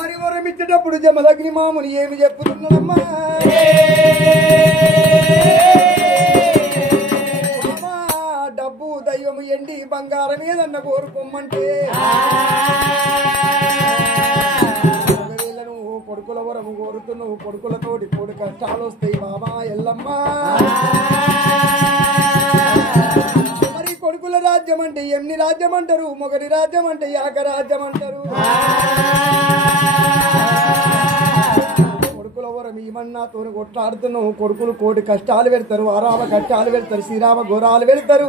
మరి వరమిచ్చేటప్పుడు జమదగ్ని మాముని ఏమి చెప్పుతున్నాడమ్మా? డబ్బు దైవము ఎండి బంగారం ఏదన్న కోరుకోమంటే ఒకవేళ నువ్వు కొడుకుల వరము కోరుతున్నావు, కొడుకులతోటి కోడి కష్టాలు వస్తాయి బాబా ఎల్లమ్మా. మరి కొడుకుల రాజ్యం అంటే ఎన్ని రాజ్యం అంటారు, మొగటి రాజ్యం అంటే యాక రాజ్యం అంటారు. కొడుకుల వరం ఈమన్నాతో కొట్లాడుతున్నావు, కొడుకులు కోటి కష్టాలు పెడతారు, ఆరామ కష్టాలు పెడతారు, శ్రీరామ ఘోరాలు పెడతారు.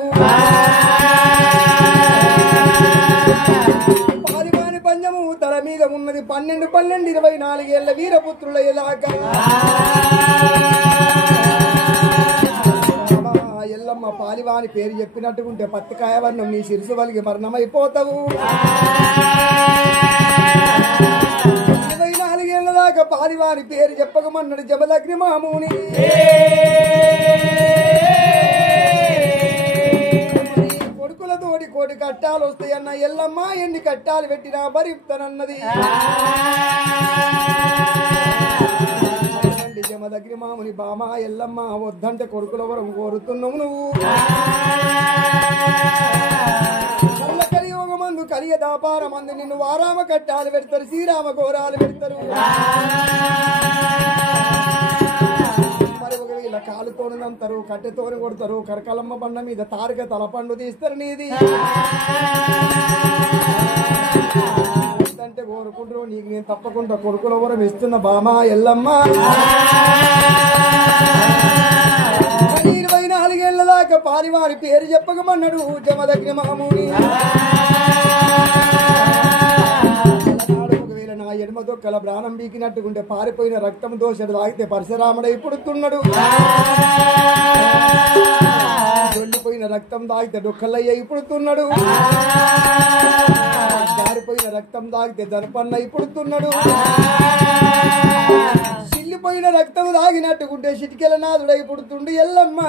పారివాని పంజము తల మీద ఉన్నది 12 24 ఏళ్ల వీరపుత్రుల ఎలాగా ఎల్లమ్మ పాలివాని పేరు చెప్పినట్టుకుంటే పత్తికాయ వర్ణం నీ శిరసు వలిగి మరణమైపోతావు. 24 ఏళ్ల దాకా పాలివాని పేరు చెప్పకమన్నాడు జమదగ్ని మాముని. కొడుకులతోటి కోటి కట్టాలు వస్తాయన్న ఎల్లమ్మ ఎన్ని కట్టాలు పెట్టినా భరిస్తానన్నది. జమదగ్ని మాముని బామా ఎల్లమ్మ వద్దంటే కొడుకుల వరం కోరుతున్నావు నువ్వు. కలియోగమందు కలియ దాపారమందు నిన్ను వారామ కట్టాలు పెడతారు, శ్రీరామ ఘోరాలు పెడతారు. మరి ఒకవేళ కాలుతోని నంతారు, కట్టెతోని కొడతారు, కరకలమ్మ బండ మీద తారక తలపండు తీస్తారు నీది. అంటే కోరుకుంటారు నీకు నేను తప్పకుండా కొడుకుల వరం ఇస్తున్న బామా ఎల్లమ్మ. 24 ఏళ్ల దాకా పారివారి పేరు చెప్పకమన్నాడు జమదగ్ని మాముని. ఒకవేళ నా ఎడమ దొక్కల ప్రాణం బీకినట్టుకుంటే పారిపోయిన రక్తం దోషడు తాగితే పరశురాముడై పుడుతున్నాడు, వెళ్ళిపోయిన రక్తం తాగితే డొక్కలయ్య పుడుతున్నాడు, జారిపోయిన రక్తం తాగితే దనపన్న పుడుతున్నాడు, చిల్లిపోయిన రక్తం తాగినట్టుకుంటే చిటికెల నాదుడై పుడుతుండు ఎల్లమ్మ.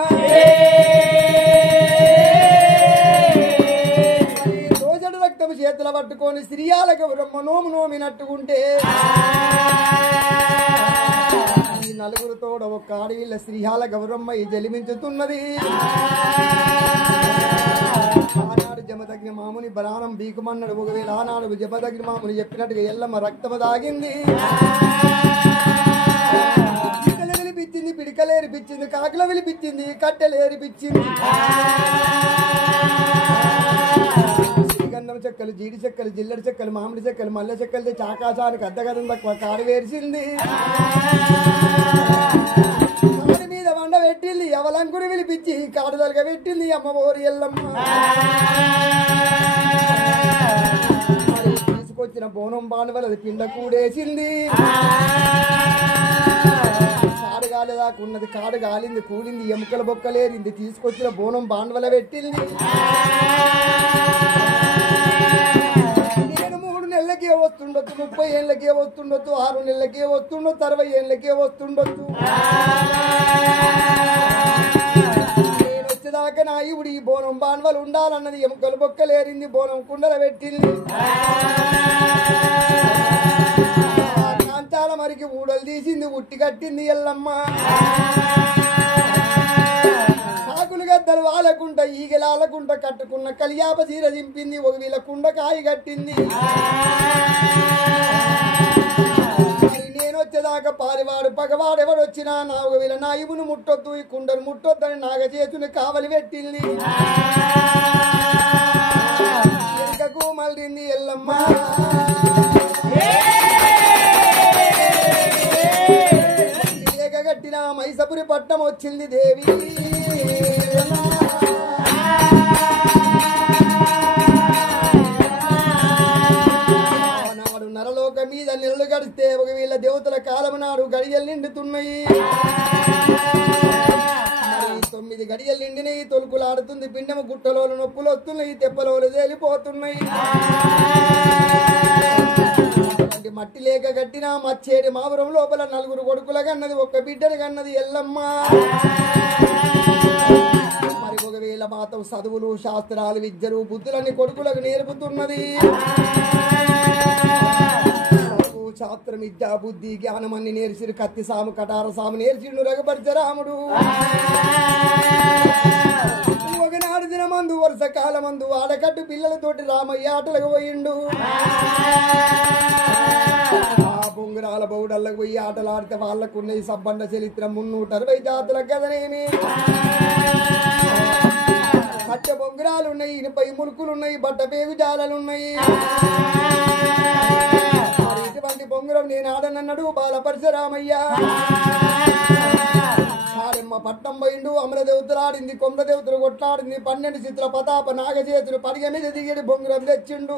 రోజడు రక్తం చేతుల పట్టుకొని శ్రీయాల గౌరమ్మ నోము నోమినట్టుకుంటే ఈ నలుగురితోడ ఒక్క ఆడవిళ్ళ శ్రీయాల గౌరమ్మ జలిమించుతున్నది. ఆనాడు జమదగ్ని మాముని బలానం బీకుమన్నాడు. ఒకవేళ ఆనాడు జమదగ్ని మాముని చెప్పినట్టుగా ఎల్లమ్మ రక్తము తాగింది. పిలిపించింది, పిడికలేరిపించింది, కాకుల విలిపించింది, కట్టెలేరిపించింది. శ్రీగంధం చెక్కలు, జీడి చెక్కలు, జిల్లడి చెక్కలు, మామిడి చెక్కలు, మల్లె చెక్కలు తెచ్చి ఆకాశానికి అద్దగదం తక్కువ కారు వేసింది. కాడి మీద వండ పెట్టింది, ఎవలంకుని విలిపించి కాడుదలుగా పెట్టింది అమ్మవారి ఎల్లమ్మ. తీసుకొచ్చిన బోనం బాణవలది పిండ కూడేసింది. కాడు గాలేదాకున్నది, కాడు గాలింది, కూలింది, ఎముకల బొక్కలేరింది, తీసుకొచ్చిన బోనం బాండవల పెట్టింది. నేను 3 నెలలకే వస్తుండొచ్చు, 30 ఏళ్ళకే వస్తుండొచ్చు, 6 నెలలకే వస్తుండొచ్చు, 60 ఏళ్ళకే వస్తుండొచ్చు. నేను వచ్చేదాకా నా ఇవుడు ఈ బోనం బాండవలు ఉండాలన్నది. ఎముకల బొక్కలేరింది, బోనం కుండల పెట్టింది. కాంచాల మరికి ఊడలు తీసింది, ఉట్టి కట్టింది ఎల్లమ్మ. కాకులు గద్దలు వాలకుంట, ఈగలాలకుంట కట్టుకున్న కలియాప చీర దింపింది. ఒక వీళ్ళ కుండకాయ కట్టింది. మరి నేను వచ్చేదాకా పారివాడు పగవాడు ఎవడొచ్చినా నా ఒక వీళ్ళ నా ఇవును ముట్టొద్దు, ఈ కుండను ముట్టొద్దని నాగ చేతుని కావలి పెట్టింది. వెనుకకు మళ్ళింది ఎల్లమ్మ. కట్టిన మైసపురి పట్నం వచ్చింది దేవి. నాడు నరలోక మీద నెలలు గడిస్తే ఒక వీళ్ళ దేవతల కాలం నాడు గడియలు నిండుతున్నాయి. 9 గడియలు నిండినాయి. తొలుకులు ఆడుతుంది పిండము, గుట్టలోలు నొప్పులు వస్తున్నాయి, తెప్పలోలు తేలిపోతున్నాయి. మట్టి లేక కట్టిన మచ్చేడి మాపురం లోపల 4 కొడుకుల కన్నది, 1 బిడ్డని కన్నది ఎల్లమ్మ. మరి ఒకవేళ మాతం చదువులు, శాస్త్రాలు, విద్యలు, బుద్ధులని కొడుకులకు నేర్పుతున్నది. మాత్రం విద్యా బుద్ధి జ్ఞానమన్ని నేర్చిరు కత్తి సాము కటార సాము నేర్చిండు రఘుపరచరాముడు ఒకనాడు దినమందు వరుస కాలమందు ఆడకట్టు పిల్లలతోటి రామయ్య ఆటలకు పోయిండు ఆ బొంగురాల బౌడళ్ళకు పోయి ఆటలాడితే వాళ్ళకున్న ఈ సబ్బండ చరిత్ర 360 జాతుల కదనేమి కట్టె బొంగురాలు ఉన్నాయి ఇనుపై మురుకులున్నాయి బట్ట పేగు జాలలున్నాయి ఇటువంటి బొంగురం నేను ఆడనన్నాడు బాలపరశురామయ్య ఆడమ్మ పట్నం పోయిండు అమరదేవతలాడింది కొమరదేవతలు కొట్లాడింది 12 చిత్ర పతాప నాగచేతులు పరిగ మీద దిగడి బొంగురం తెచ్చిండు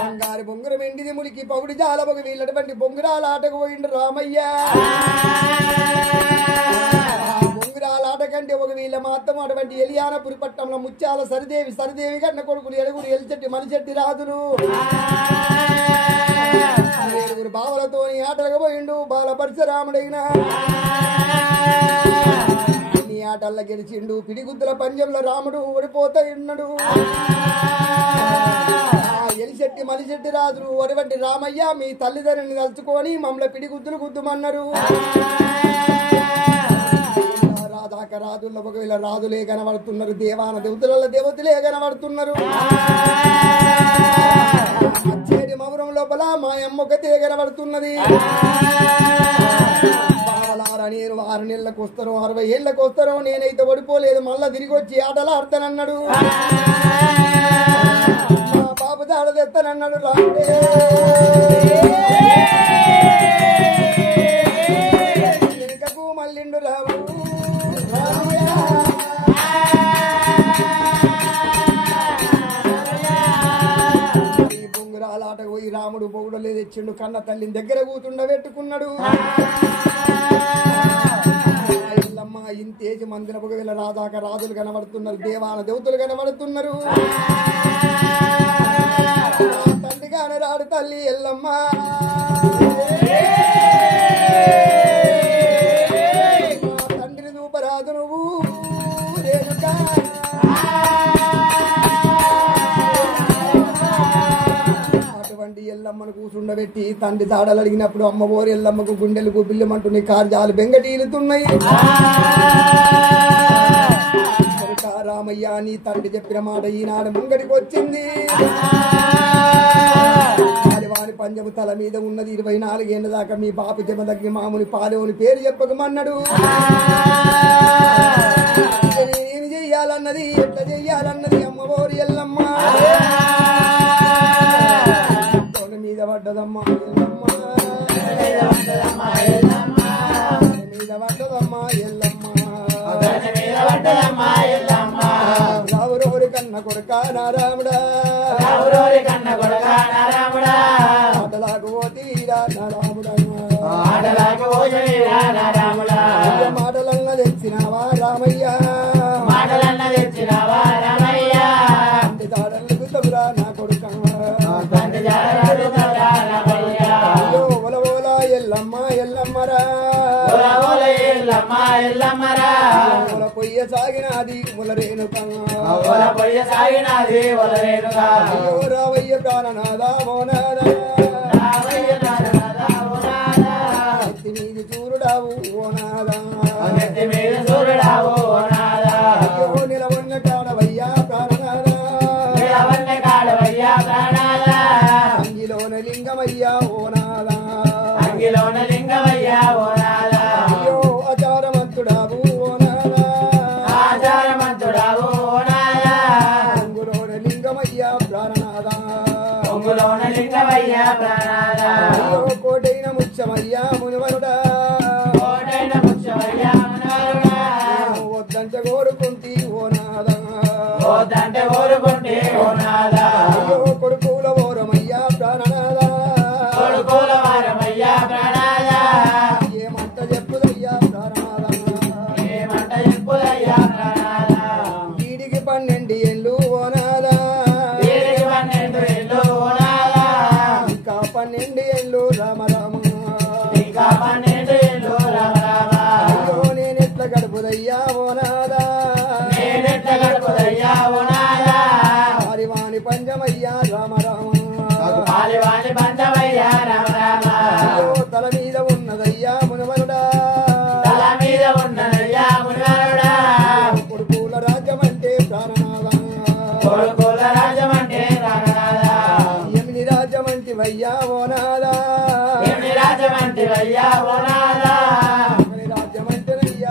బంగారు బొంగురం ఎండిది ములికి పౌడి జాలబొగ వీళ్ళటువంటి బొంగురాల ఆటకు పోయిండు రామయ్య బొంగురాల ఆట కంటే ఒక వీళ్ళ మాత్రం అటువంటి ఎలియానపురి పట్టణంలో ముత్యాల సరిదేవి కన్న కొడుకులు ఎడుగురు ఎలిచెట్టి మలిచెట్టి రాదులు 7 బావలతో ఆటలకు పోయిండు బాలపరశురాముడైన అన్ని ఆటల్లో గెలిచిండు పిడిగుద్దుల పంజంలో రాముడు ఓడిపోతూ ఉన్నాడు ఎలిశెట్టి మలిశెట్టి రాజులు అటువంటి రామయ్య మీ తల్లిదండ్రుని తలుచుకొని మమ్మల్ని పిడిగుద్దులు గుద్దుమన్నారు రాజాక రాజుల్లో ఒకవేళ రాజులే కనబడుతున్నారు దేవాన దేవతల దేవతలే కనబడుతున్నారు అచ్చేటి మౌరం లోపల మా అమ్మొకతే కనబడుతున్నది బావలారా నేను 6 నెలలకు వస్తాను 60 ఏళ్ళకు వస్తాను నేనైతే ఓడిపోలేదు మళ్ళా తిరిగి వచ్చి ఆటలు ఆడతానన్నాడు మా బాబు దాడ తెస్తానన్నాడు రాముడే వెనుకకు మళ్ళిండు రాముడు ఈ బొంగురాల ఆటకు పోయి రాముడు బొగుడలే తెచ్చిండు కన్న తల్లిని దగ్గర కూతుండబెట్టుకున్నాడు ఎల్లమ్మ ఇంతేజి మందిర ఒకవేళ రాజాక రాజులు కనబడుతున్నారు దేవాన దేవతలు కనబడుతున్నారు తండ్రి కానరాడు తల్లి ఎల్లమ్మ తండ్రిని చూపరాదు నువ్వు అటువంటి ఎల్లమ్మను కూర్చుండబెట్టి తండ్రి తాడలు అడిగినప్పుడు అమ్మ ఓరి ఎల్లమ్మకు గుండెలకు బిల్లుమంటున్నాయి కార్యాలు బెంగటీలుతున్నాయి రామయ్య నీ తండ్రి చెప్పిన మాట ఈనాడు ముంగడికి వచ్చింది వారి పంజము తల మీద ఉన్నది 24 ఏళ్ళ దాకా మీ బాప జమ దగ్గర మామూలు పాలేవుని పేరు చెప్పకమన్నాడు ఏమి చెయ్యాలన్నది ఎట్లా చెయ్యాలన్నది అమ్మ ఓరి ఎల్లమ్మ మీద పడ్డదమ్మా మీద పడ్డదమ్మా ఎల్లమ్మ రావురోరి కన్న కొడుక నారాముడా ఆటలాకు పోతీరా నారాముడా మాటలన్న తెచ్చినావా రామయ్య తండ్రి తాడలు గుర్తవురా నా కొడుక ఎల్లమ్మరా పొయ్య సాగినది రావయ్య ప్రాణనాథ మోనాదా మీది చూరుడావు ఓనాదా నిలవన్న కాడవయ్యా ప్రాణనాదా అంగిలోన లింగమయ్యా ఓనాదా అయ్యో ఆచారమంతుడావు ఓనాదా అంగులోన లింగమయ్యా ప్రాణనాదా అయ్యో కోటైన ముచ్చమయ్యా మునివరుడా వద్దంటే కోరుకుంటి ఓనాదా అయ్యో కొడుకుల ఓరమయ్యా ప్రాణనాదా ఏమంట చెప్పుదయ్యా ప్రాణనాదా వీడికి 12 ఏళ్ళు ఓనాదా ఇంకా 12 ఏళ్ళు రామరామ అయ్యో నేనెట్ల గడుపుదయ్యా ఓనాదా వారి వాణి పంచమయ్యా రామరామ తల మీద ఉన్నదయ్యా మునివరుడా కొడుకుల రాజ్యమంటే ప్రాణనాదా ఎమిని రాజ్యమంటి వయ్యా ఓనాదా రాజ్యమంటే అయ్యా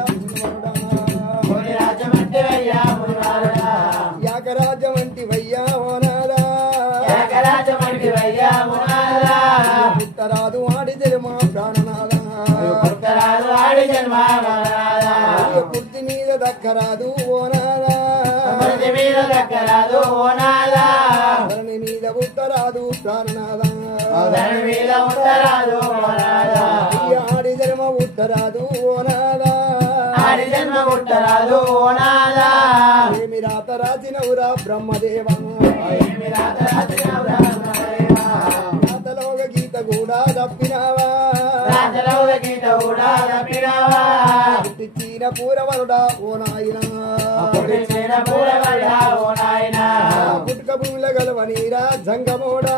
మునివరుడా యాకరాజ్యమంటి వయ్యా ఓనాదా పుట్టరాదు ఆడి జన్మ ప్రాణనాదా పుట్టి మీద దక్కరాదు ఓనాదా ధరణి మీద పుట్టరాదు ప్రాణనాదా ఆడి జన్మ పుట్టరాదు ఓనాదా ఏమి రాత రాసినవురా బ్రహ్మదేవా రాతలోక గీత కూడా తప్పినావా పుట్టించిన పూరవరుడా ఓ నాయనా పుట్టుక భూమిలో గలవనీరా జంగమోడా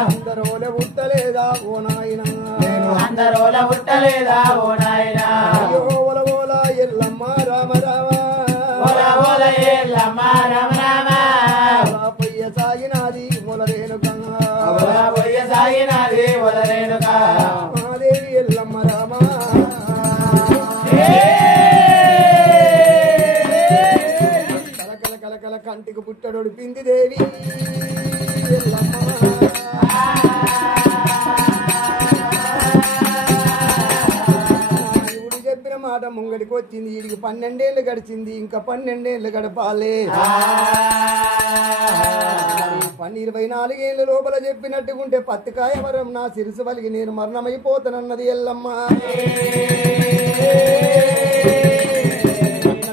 అందరోల పుట్టలేదా ఓ నాయనా అయ్యో ఓల ఓల ఎల్లమ్మ రామ రామ పొయ్య సాగినాది మొలరేణుక మాదేవి ఎల్లమ్మ రామ కలకల కలకల కంటికి పుట్టడొడు పింది దేవి ఎల్లమ్మ చెప్పిన మాట ముంగడికి వచ్చింది వీడికి 12 ఏళ్ళు గడిచింది ఇంకా 12 ఏళ్ళు గడపాలే 24 ఏళ్ళ లోపల చెప్పినట్టుకుంటే పత్తికాయ వరం నా సిరుసు వలిగి నేను మరణమైపోతానన్నది ఎల్లమ్మ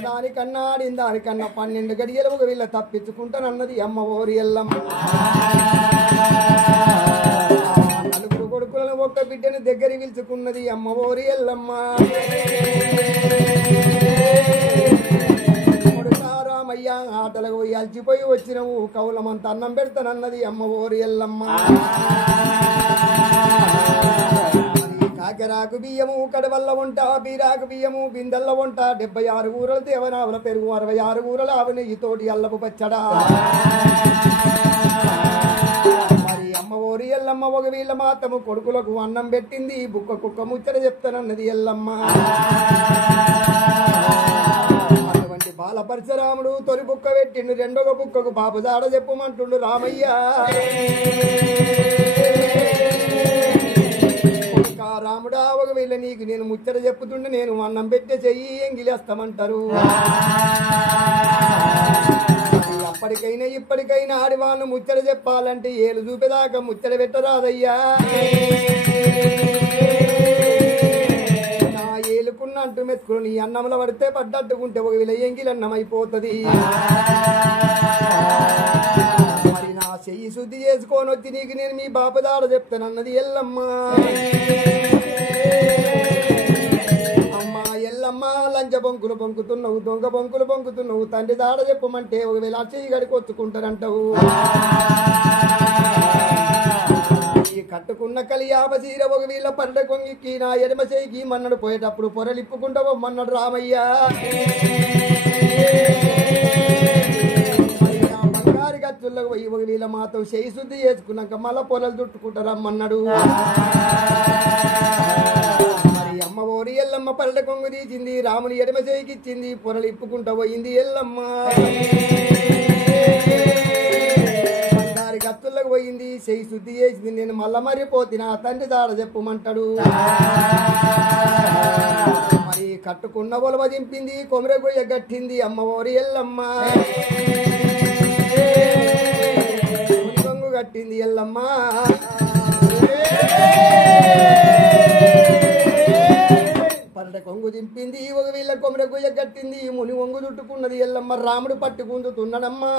దానికన్నా ఆడిన దానికన్నా 12 గడియలు ఒక వీళ్ళ తప్పించుకుంటానన్నది అమ్మ ఓరి ఎల్లమ్మ నలుగురు కొడుకులను ఒక్క బిడ్డను దగ్గర పిలుచుకున్నది అమ్మ ఓరి ఎల్లమ్మ రామయ్య ఆటలకు పోయి అలసిపోయి వచ్చినవు కౌలమంత అన్నం పెడతానన్నది అమ్మ ఓరి ఎల్లమ్మ కాకరాకు బియ్యము కడవల్ల వంట బీరాకు బియ్యము బిందెల్ల వంట 76 ఊరలు దేవనావుల పెరుగు 66 ఊరలు ఆవునెయ్యి తోటి అల్లపు పచ్చడా మరి అమ్మ ఓరి ఎల్లమ్మ ఒక వీళ్ళ మాతము కొడుకులకు అన్నం పెట్టింది బుక్క కుక్క ముచ్చట చెప్తానన్నది ఎల్లమ్మ అటువంటి బాల పరశురాముడు తొలి బుక్క పెట్టిండు రెండవ బుక్కకు బాబు దాడ చెప్పమంటుండు రామయ్య రాముడా ఒక వీళ్ళ నీకు నేను ముచ్చట చెప్పుతుండే నేను అన్నం పెట్టే చెయ్యి ఎంగిలేస్తామంటారు అప్పటికైనా ఇప్పటికైనా ఆడివాళ్ళు ముచ్చట చెప్పాలంటే ఏలు చూపేదాకా ముచ్చట పెట్టరాదయ్యా నా ఏలుకున్న అంటూ మెతుకులు నీ అన్నంలో పడితే పడ్డట్టుకుంటే ఒక వీళ్ళ ఎంగిలన్నం అయిపోతుంది మరి నా చెయ్యి శుద్ధి చేసుకొని వచ్చి నీకు నేను మీ బాబు దాడ చెప్తానన్నది ఎల్లమ్మ అమ్మ ఎల్లమ్మ లంచ బొంకులు బొంకుతున్నావు దొంగ బొంకులు బొంకుతున్నావు తండ్రి దాడ చెప్పమంటే ఒకవేళ చెయ్యి గడికి వచ్చుకుంటారంటావు ఈ కట్టుకున్న కలియాప చీర ఒక వీళ్ళ పర్డ కొంగికి నా ఎడమ చేయికి మన్నడు పోయేటప్పుడు పొరలిప్పుకుంటా మన్నడు రామయ్య బంగారు గచ్చులకు పోయి ఒక వీళ్ళ మాతో చేయి శుద్ధి చేసుకున్నాక మళ్ళా పొరలు చుట్టుకుంటారమ్మన్నాడు మరి అమ్మ ఓరి ఎల్లమ్మ పర్డ కొంగు తీసింది రాముని ఎడమ చేయికి ఇచ్చింది పొరలు ఇప్పుకుంటా పోయింది ఎల్లమ్మ గత్తులకు పోయింది చెయ్యి శుద్ధి చేసింది నేను మళ్ళా మరిపోతున్నా తండ్రి దాడ చెప్పమంటాడు మరి కట్టుకున్న ఒలవ దింపింది కొమరగొయ్య గట్టింది అమ్మ ఓరి ఎల్లమ్మ కొంగు కట్టింది ఎల్లమ్మ పరట కొంగు దింపింది ఒక వీళ్ళ కొమరగొయ్య గట్టింది ముని ఒంగు చుట్టుకున్నది ఎల్లమ్మ రాముడు పట్టుకుందుతున్నాడమ్మా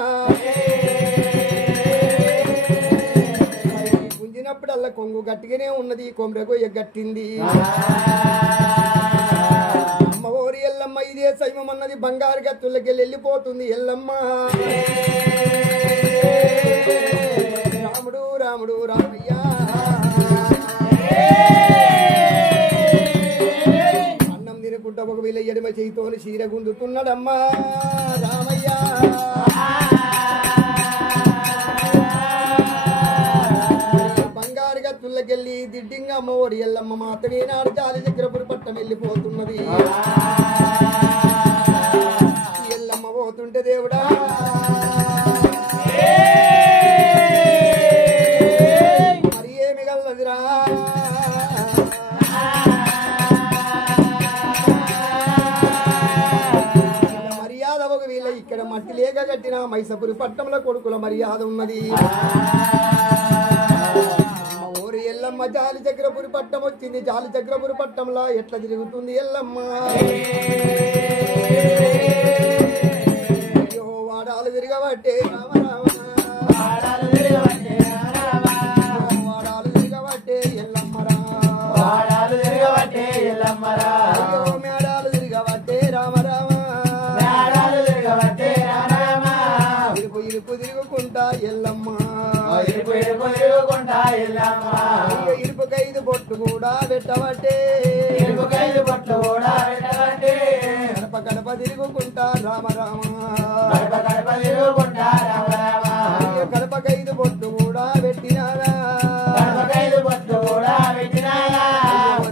గుంజినప్పుడల్లా కొంగు గట్టిగానే ఉన్నది కొమరగొయ్య గట్టింది అమ్మ ఓరి ఎల్లమ్మ ఇదే సైమం అన్నది బంగారు గత్తులకి వెళ్ళిపోతుంది ఎల్లమ్మ పట్టుకొని చీర గుందుతున్నాడమ్మా రామయ్య బంగారు గత్తులకెళ్ళి దిడ్డింగా అమ్మఒడి ఎల్లమ్మ మాతని నాడు జాలి చక్రపురి పట్టం వెళ్ళిపోతున్నది ఎల్లమ్మ పోతుంటే దేవుడా మరి ఏమి గల్లదిరా మర్యాద ఒక వీళ్ళ ఇక్కడ మట్టి లేక కట్టిన మైసపురి పట్టంలో కొడుకుల మర్యాద ఉన్నది ఊరి ఎల్లమ్మ జాలి చక్రపురి పట్టం వచ్చింది జాలి చక్రపురి పట్టంలో ఎట్లా తిరుగుతుంది ఎల్లమ్మ అయ్యో వాడాలు తిరగబట్టే రామ రామ వాడాలు తిరగబట్టే ఎల్లమ్మ వాడాలు తిరగబట్టే ఎల్లమ్మ అయ్యో మేడాలు తిరగబట్టే రామ రామ మేడాలు తిరగబట్టే రామ రామ ఇరుపు ఇరుపు తిరుగుకుంటా ఎల్లమ్మ ఇరుపు ఇరుపు తిరుగుకుంటా ఎల్లమ్మ ఇరుపు కైదు బొట్టు కూడా పెట్టబట్టే ఇరుపు కైదు బొట్టు కూడా పెట్టబట్టే గడప గడప తిరుగుకుంటా రామ రామ గడప గడప తిరుగుకుంటా రామ రామ గడప కైదు బొట్టు కూడా పెట్టినారా గడప కైదు బొట్టు కూడా పెట్టినారా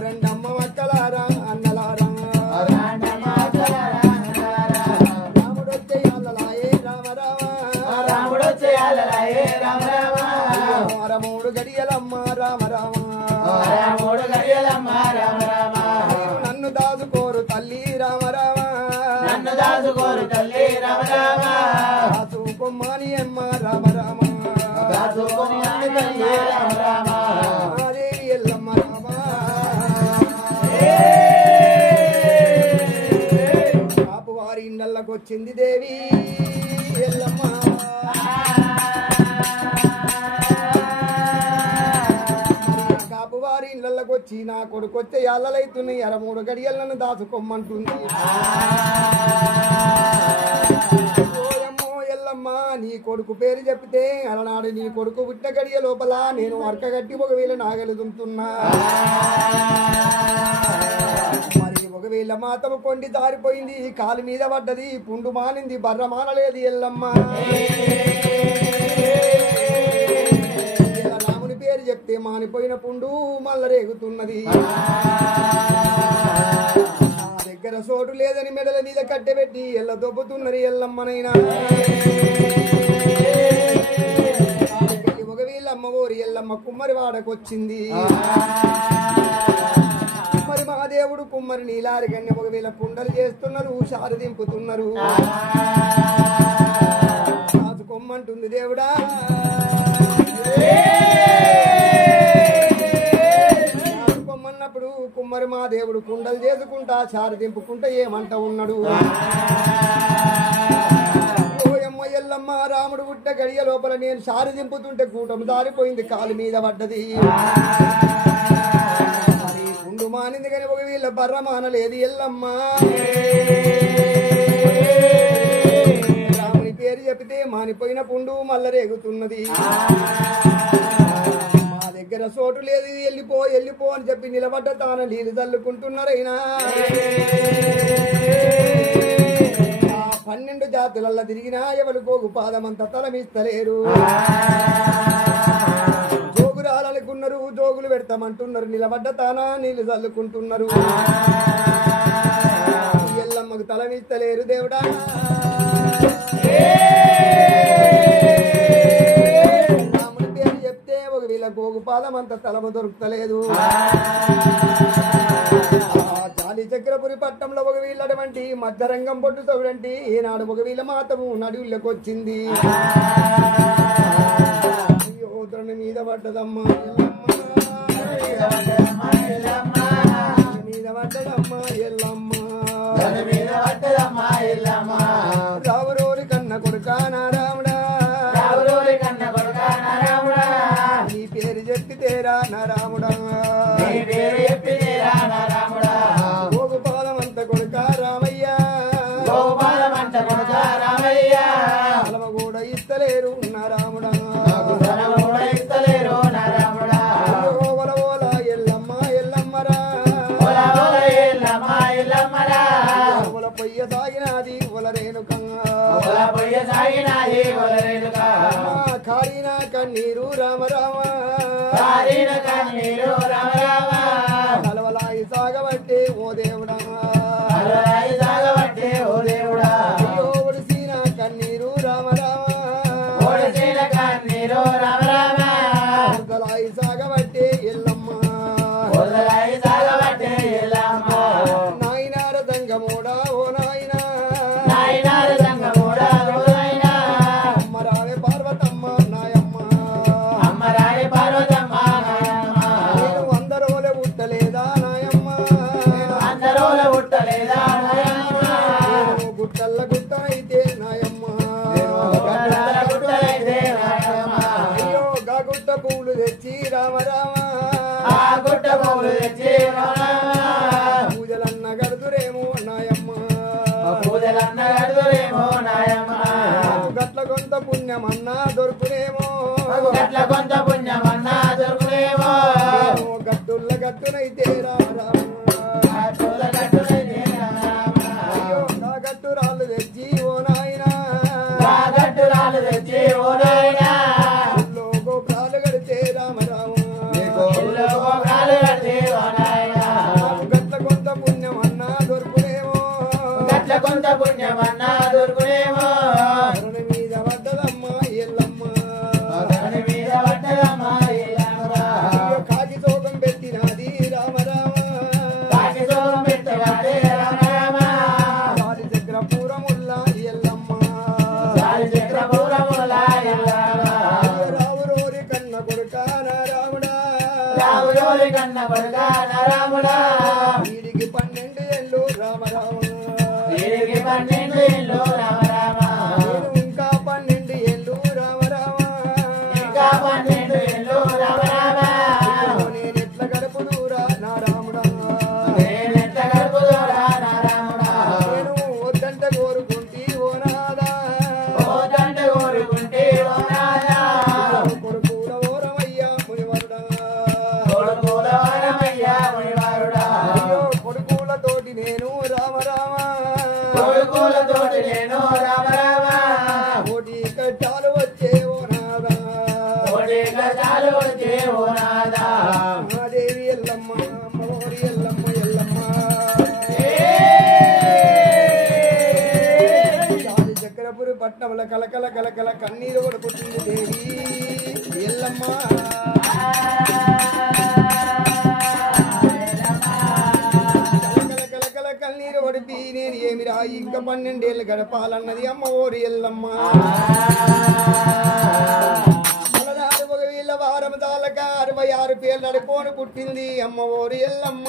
రెండమ్మ మక్కలారా అన్నలారా రాముడు వచ్చే అల్లలాయే రామ రామ రాముడు వచ్చే అల్లలాయే రామ రామ మూడు గడియలమ్మ రామ రామ మూడు గడియలమ్మ రామ రామ నన్ను దాచుకోరు తల్లి రామ రామ నన్ను దాచుకోరు తల్లి రామ రామ దాచుకోమని అమ్మ రామ రామ దాచుకోమని తల్లి రామ రామ దేవి ఎల్లమ్మ రామ కాపు వారి ఇండ్లకు వచ్చింది దేవి ఎల్లమ్మ వారి ఇళ్ళకి వచ్చి నా కొడుకు వచ్చే ఎల్లలైతున్నాయి 3 గడియలను దాచుకోమంటుంది ఓయమ్మో ఎల్లమ్మ నీ కొడుకు పేరు చెప్తే అలనాడు నీ కొడుకు పుట్టిన గడియ లోపల నేను వర్క కట్టి ఒకవేళ నాగలుదుతున్నా మరి ఒకవేళ మాతమ కొండి దారిపోయింది కాలు మీద పడ్డది పుండు మానింది బర్ర మానలేదు ఎల్లమ్మ పేరు చెప్తే మానిపోయిన పుండు మల్ల రేగుతున్నది నా దగ్గర సోటు లేదని మెడల మీద కట్టెబెట్టి ఎల్ల దొబ్బుతున్నది ఎల్లమ్మనైనా ఒక వీళ్ళమ్మ ఊరి ఎల్లమ్మ కుమ్మరి వాడకొచ్చింది కుమ్మరి మహాదేవుడు కుమ్మరి నీలారి కన్య ఒక వీళ్ళ కుండలు చేస్తున్నారు షారు దింపుతున్నారు కొమ్మంటుంది దేవుడా కొమ్మన్నప్పుడు కుమ్మరి మా దేవుడు కుండలు చేసుకుంటా చారు దింపుకుంటా ఏమంట ఉన్నాడు ఓయమ్మ ఎల్లమ్మ రాముడు పుట్ట గడియ లోపల నేను చారు దింపుతుంటే కూటమి దారిపోయింది కాలు మీద పడ్డది పుండు మానింది కానీ ఒక వీళ్ళ బర్ర మానలేదు ఎల్లమ్మ రాముని పేరు చెప్తే మానిపోయిన పుండు మల్ల రేగుతున్నది దగ్గర చోటు లేదు వెళ్ళిపో వెళ్ళిపో అని చెప్పి నిలబడ్డ తాను నీళ్ళు చల్లుకుంటున్నారైనా 12 జాతులల్లో తిరిగినా ఎవరు గోగు పాదమంతా తలమిస్తలేరు జోగురాలనుకున్నారు జోగులు పెడతామంటున్నారు నిలబడ్డ తానా నీళ్ళు చల్లుకుంటున్నారు ఎల్లమ్మకు తలమిస్తలేరు దేవుడా వీళ్ళ గోగుపాదం అంత తలము దొరుకుతలేదు జాలి చక్రపురి పట్టంలో ఒక వీళ్ళటువంటి మధ్యరంగం పొట్టు తోడంటి ఈనాడు ఒక వీళ్ళ మాతము నడువులకు వచ్చింది యోధుని మీద పడ్డదమ్మా మీద పడ్డదమ్మా ఎల్లమ్మ రావురోరి కన్న కొడుకా నారాముడా నీ పేరు చెప్పితేరా నారాముడా గోగుపాదమంత కొడుక రామయ్య అలవ కూడా ఇస్తలేరు నారాముడా ఓల ఎల్లమ్మ ఎల్లమ్మరా పొయ్య పారిన కన్నీరు రామ రామ కలవలాయి సాగబట్టే ఓ దేవుడా అయ్యో ఒడిసిన కన్నీరు రామ రామ వదలాయి సాగబట్టే ఎల్లమ్మ నాయనార దంగమోడా ఓ నాయనా అమ్మరావే పార్వతమ్మ నాయమ్మ నేను అందరోలే ఉట్టలేదా నాయమ్మ నేను గుట్టల్ల గుట్ట అయితే నాయమ్మ అయ్యో గా గుట్ట పూలు తెచ్చి రామ రామ పూజలన్న గడుదురేమో నాయమ్మ గట్ల కొంత పుణ్యమన్నా దొరుకునేమో గట్టుల్ల గట్టునైతే రామ అయ్యో నా గట్టు రాళ్ళు తెచ్చి ఓ నాయనా గోపురాలు కడితే రామ రామ గట్ల కొంత పుణ్యమన్నా దొరుకునేమో ధరణి మీద పడ్డదమ్మ ఎల్లమ్మ అయ్యో కాకి తోకం పెట్టినది రామ రామ గాలి చక్ర పూరముల్ల ఎల్లమ్మ రావురోరి కన్న కొడుక రాముడా వీడికి 12 ఏళ్ళు రామ రామ నేను ఇంకా 12 ఏళ్ళు రామ రామ నేను ఎట్లా గడుపుదురా నా రాముడా నేను వద్దంటే కోరుకుంటే ఓ నాదా కొడుకుల ఓరమయ్యా మునివరుడా అయ్యో కొడుకులతోటి నేను రామ రామ కోటి కట్టాలు వచ్చే ఓ నాదా మహాదేవి ఎల్లమ్మ అమ్మవారి ఎల్లమ్మ ఎల్లమ్మ చక్రపురి పట్టణంలో కలకల కలకల కన్నీరు కొడుకుతుంది దేవి ఎల్లమ్మ కలకల కన్నీరు కొడిపి నేను ఏమిరా ఇంకా 12 ఏళ్ళు గడపాలన్నది అమ్మ ఓరి ఎల్లమ్మ అలనాడు ఒక వీళ్ళ వారం తాలక 66 పేర్లు నడుకోని పుట్టింది అమ్మ ఓరి ఎల్లమ్మ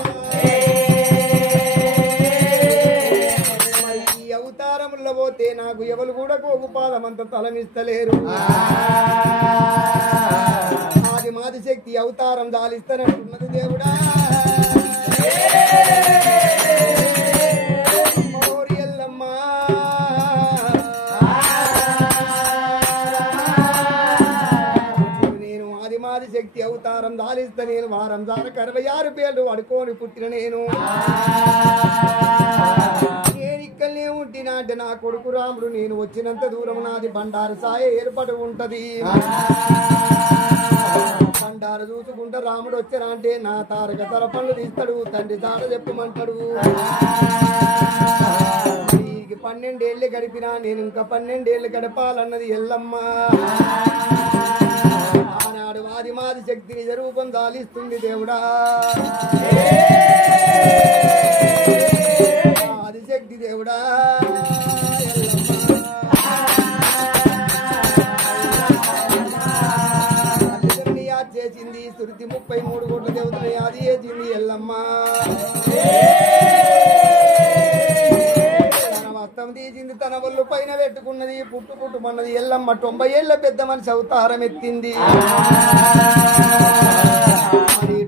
మరి ఈ అవతారముల్లో పోతే నాకు ఎవరు కూడా కోగుపాదమంత తలమిస్తలేరు మాది శక్తి అవతారం దాలిస్తానంటున్నది దేవుడా ఓరి ఎల్లమ్మ నేను మాది శక్తి అవతారం దాలిస్తా నేను వారం దాకా 66 పేర్లు అడుకోని పుట్టిన నేను ఇక్కడనే ఉంటినా అంటే నా కొడుకు రాముడు నేను వచ్చినంత దూరం నాది బండారు సాయ ఏర్పడి ఉంటది బండారు చూసుకుంటా రాముడు వచ్చారా అంటే నా తారక తరపళ్ళు తీస్తాడు తండ్రి తార చెప్పమంటాడు వీరికి 12 ఏళ్ళు గడిపినా నేను ఇంకా 12 ఏళ్ళు గడపాలన్నది ఎల్లమ్మ ఆనాడు మాది శక్తి నిజ రూపం దాలిస్తుంది దేవుడా ఆదిశక్తి దేవుడా చేసింది శృతి 33 కోట్ల దేవతలు అది చేసింది ఎల్లమ్మ తన వస్త్రం తీసింది తన ఒళ్ళు పైన పెట్టుకున్నది పుట్టుమన్నది ఎల్లమ్మ 90 ఏళ్ల పెద్ద మనిషి అవతారం ఎత్తింది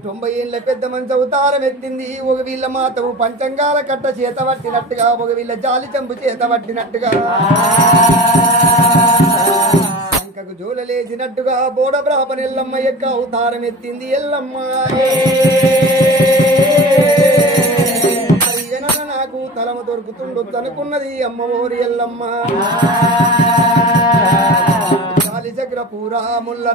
90 ఏళ్ల పెద్ద మనిషి అవతారం ఎత్తింది ఒక వీళ్ళ మాతవు పంచంగాల కట్ట చేత పట్టినట్టుగా ఒక వీళ్ళ జాలి చంపు చేత పట్టినట్టుగా శంఖకు జోలలేసినట్టుగా బోడ బ్రాహ్మణ ఎల్లమ్మ యొక్క అవతారం ఎత్తింది ఎల్లమ్మ నాకు తలము దొరుకుతుండొచ్చు అనుకున్నది అమ్మ ఓరి ఎల్లమ్మ కాలి చక్ర పూరా ముల్ల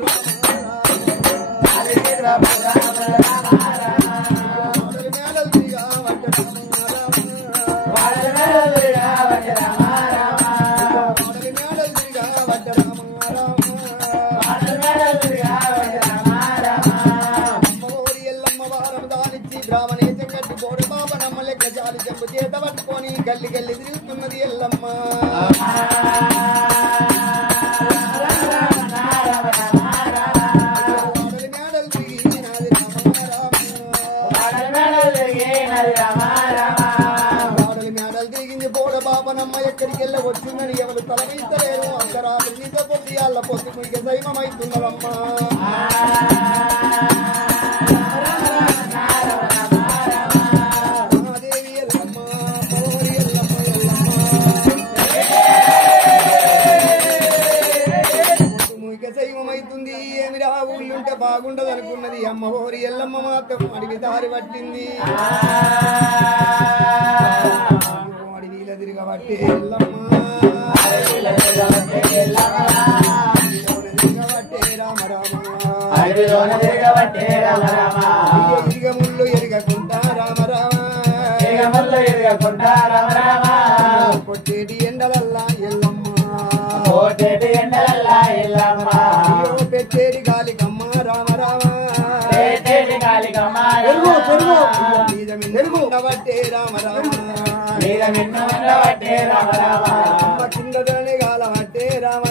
బ్రాహ్మణేశం కట్టి పోడు బాబ నమ్మలెక్క జాలి చెంపు చేత పట్టుకొని గల్లి గల్లి తిరుగుతున్నది ఎల్లమ్మ బాబనమ్మ ఎక్కడికి వెళ్ళ వచ్చిందని ఎవరు తలవిస్తలేరు అర్ధరాత్రి నిజ పొద్దు అల్ల పొద్దుకు ఇక సైమమైతున్నదమ్మా సైమమైతుంది ఏమి రా ఊళ్ళుంటే బాగుండదు అనుకున్నది అమ్మ ఓరి ఎల్లమ్మ మాత్రం అడిగి దారి పట్టింది తిరగబట్టే ఎరిగ ముళ్ళు ఎరగకుంటా రామ కొట్టేటి ఎండలల్లా ఎల్లమ్మ పెట్టేటి గాలికమ్మ రామ బట్టే రామ కిందనే గాలబట్టే రామ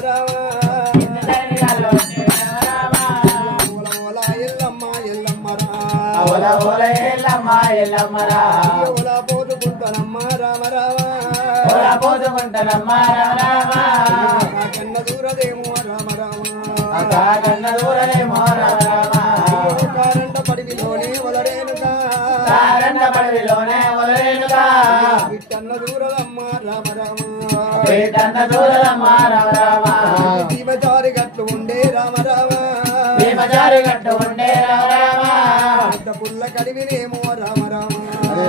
ఎల్లమ్మ పోతుకుంటానమ్మ రామ కన్న దూరదేమో రామ కారండ పడివిలోనే వదరేనుగా విట్టన్న దూరదమ్మ రామ భీమచారి గట్టు ఉండే రామ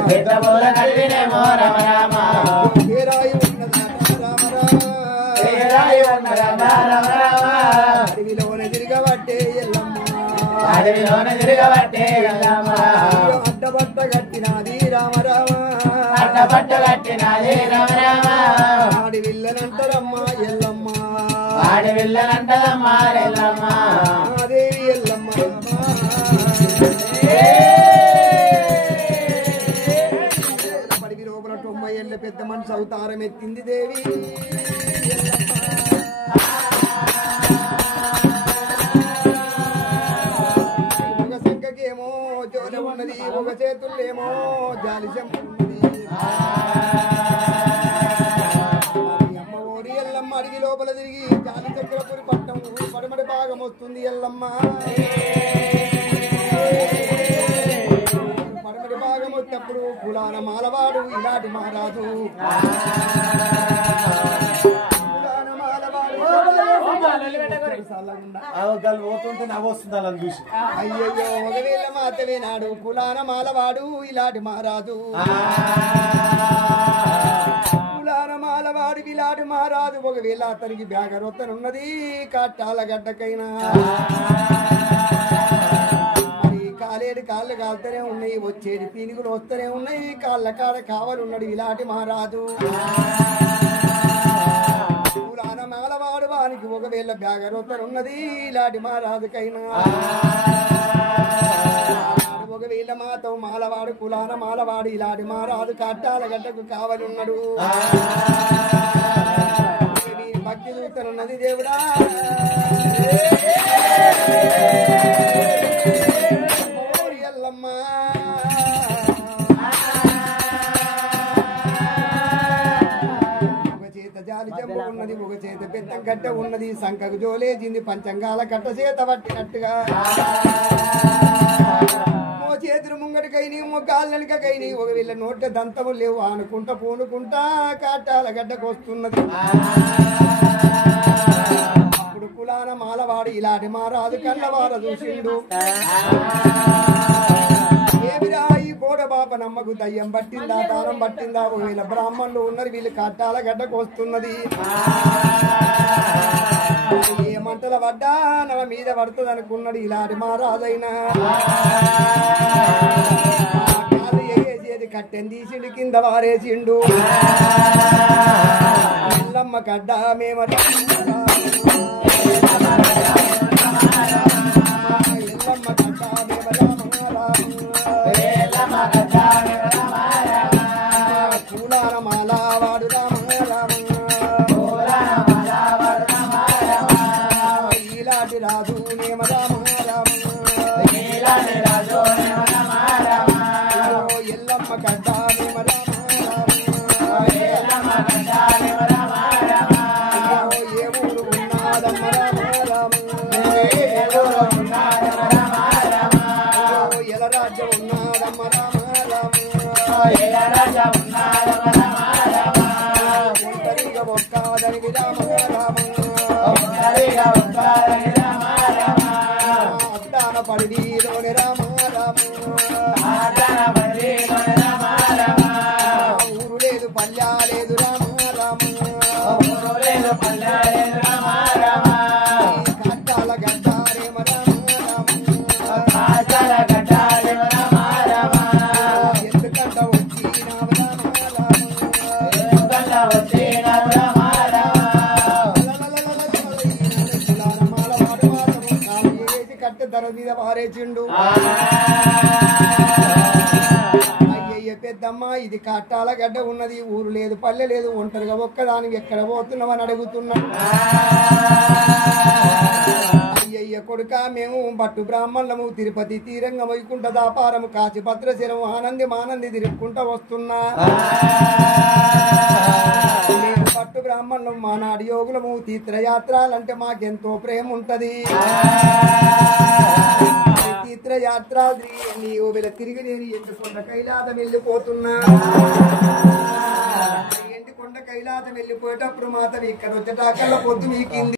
పెద్ద పుల్ల కడివినేమో రామ రాయి అడవిలోనే తిరగబట్టే ఎల్లమ్మ అడ్డబట్ట కట్టినది రామ ఆడివిల్లనంటారమ్మా ఎల్లమ్మ దేవి ఎల్లమ్మ పడికి లోపల 90 ఏళ్ళ పెద్ద మనిషి అవతారం ఎత్తింది దేవి ఒక సంఖ్యకేమో జోల ఉన్నది ఒక చేతుల్లేమో జాలి చెంపున్నది అమ్మ ఓరి ఎల్లమ్మ అడిగి లోపల తిరిగి జాలి చక్రపురి పట్టం పడమడి భాగం వస్తుంది ఎల్లమ్మ పడమడి భాగం వచ్చేప్పుడు కులాన మాలవాడు ఇలాంటి మహారాజు పోతుంటే నవ్వొస్తుంది అలా చూసి అయ్యయ్యో ఒకవేళ మాతవేనాడు కులాన మాలవాడు ఇలాంటి మహారాజు కులాన మాలవాడు ఇలాంటి మహారాజు ఒకవేళ అతనికి బ్యాగరొత్తనున్నది కట్టాల గడ్డకైనా కాలేడు కాళ్ళు కాలుతూనే ఉన్నాయి వచ్చేది పీనుగులు వస్తూనే ఉన్నాయి కాళ్ళ కాడ కావాలన్నాడు ఇలాంటి మహారాజు కులాన మాలవాడు వానికి ఒకవేళ బ్యాగరొత్తనున్నది ఇలాంటి మహారాజుకైనా ఒకవేళ మాతో మాలవాడు కులాన మాలవాడు ఇలాంటి మహారాజు కట్టాల గడ్డకు కావాలన్నాడు భక్తి చూస్తున్నది దేవుడా ఎల్లమ్మ ఒక చేత జాలి చెంపు ఉన్నది ఒక చేత పెద్ద గడ్డ ఉన్నది సంకకు జోలేసింది పంచంగాల కట్ట చేత పట్టినట్టుగా చేతులు ముంగటికైని మొగ్గాళ్ళనికైని ఒకవేళ నోట్ల దంతము లేవు ఆనుకుంటా పూనుకుంటా కాటాల గడ్డకు వస్తున్నది అప్పుడు కులాన మాలవాడు ఇలాంటి మారాదు కళ్ళవార చూసిండు ఏమిరా ఈ కోడ బాప నమ్మకు దయ్యం పట్టిందా తారం పట్టిందా ఒకవేళ బ్రాహ్మణులు ఉన్నారు వీళ్ళు కాటాల గడ్డకు వస్తున్నది ఏ మంటల మీద పడ్డా నా మీద పడుతుంది అనుకున్నాడు ఇలాంటి మహారాజైనా కాలు వేసేది కట్టెని తీసిండు కింద వారేసిండు ఎల్లమ్మ గడ్డ మేమట ఎల్లమ్మ గడ్డ పూలారమాల వాడు ఈలాంటి రాజు నేమ ఎల్లమ్మ గడ్డ నేమ ఏ ఊరు ఉన్నాడమ్మ ఎల రాజ్యం ఉన్నాడమ్మ ఒంటరిగా ఒక్కాదనికి అద్దాన పడిలోని ఊరు లేదు పల్లె లేదు కట్టాల గడ్డారేమ ఎందుకంట కట్టె ధర మీద పారేచిండు అయ్యయ్య పెద్దమ్మ ఇది కట్టాల గడ్డ ఉన్నది ఊరు లేదు పల్లె లేదు ఒంటరిగా ఒక్కదానికి ఎక్కడ పోతున్నామని అడుగుతున్నాం అయ్యయ్య కొడుక మేము బట్టు బ్రాహ్మణులము తిరుపతి తీరంగం వైకుంఠ దాపారము కాచి భద్రశిరం ఆనంది మానంది తిరుక్కుంటా వస్తున్నా మేము పట్టు బ్రాహ్మణులం మానాడు యోగులము తీర్థయాత్రలంటే మాకెంతో ప్రేమ ఉంటది తీర్థయాత్ర నీవు వీళ్ళ తిరిగి నేను ఎండుకొండ కైలాసం వెళ్ళిపోతున్నా ఎండుకొండ కైలాసం వెళ్ళిపోయేటప్పుడు మాత్రం ఇక్కడ వచ్చేటాకల్లా పొద్దు మీకింది